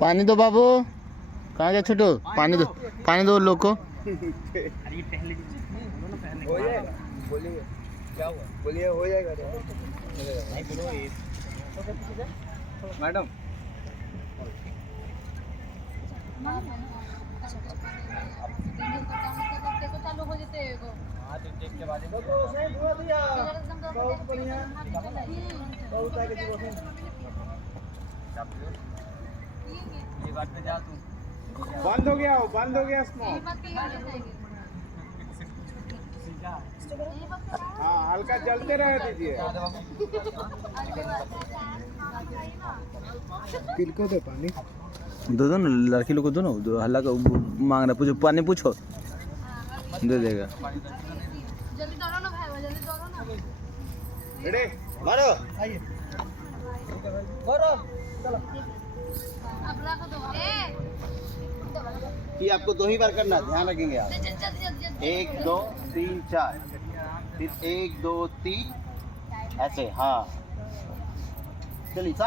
पानी दो बाबू, कहाँ गया छोटू? पानी दो लोग को। हो जाएगा, बोलिए क्या हुआ, बोलिए हो जाएगा। मैडम चालू हो जेते एगो हां तो देख के बाद तो सही हुआ भैया, बहुत बढ़िया, बहुत आगे जी बस। ये बात पे जा तू, बंद हो गया स्मोक। हाँ हल्का जलते रहे दीजिए। किनको दे पानी, दो ना लड़की लोग को, दो ना, दो हल्ला मांग रहा, पूछो पानी, पूछो दे देगा। जल्दी दौड़ो ना भाई, जल्दी दौड़ो ना। रेडी मारो, आइए मारो, चलो। अब रख दो ये आपको 2 ही बार करना, ध्यान रखेंगे आप। 1 2 3 4, फिर 1 2 3 ऐसे। हाँ चलिए।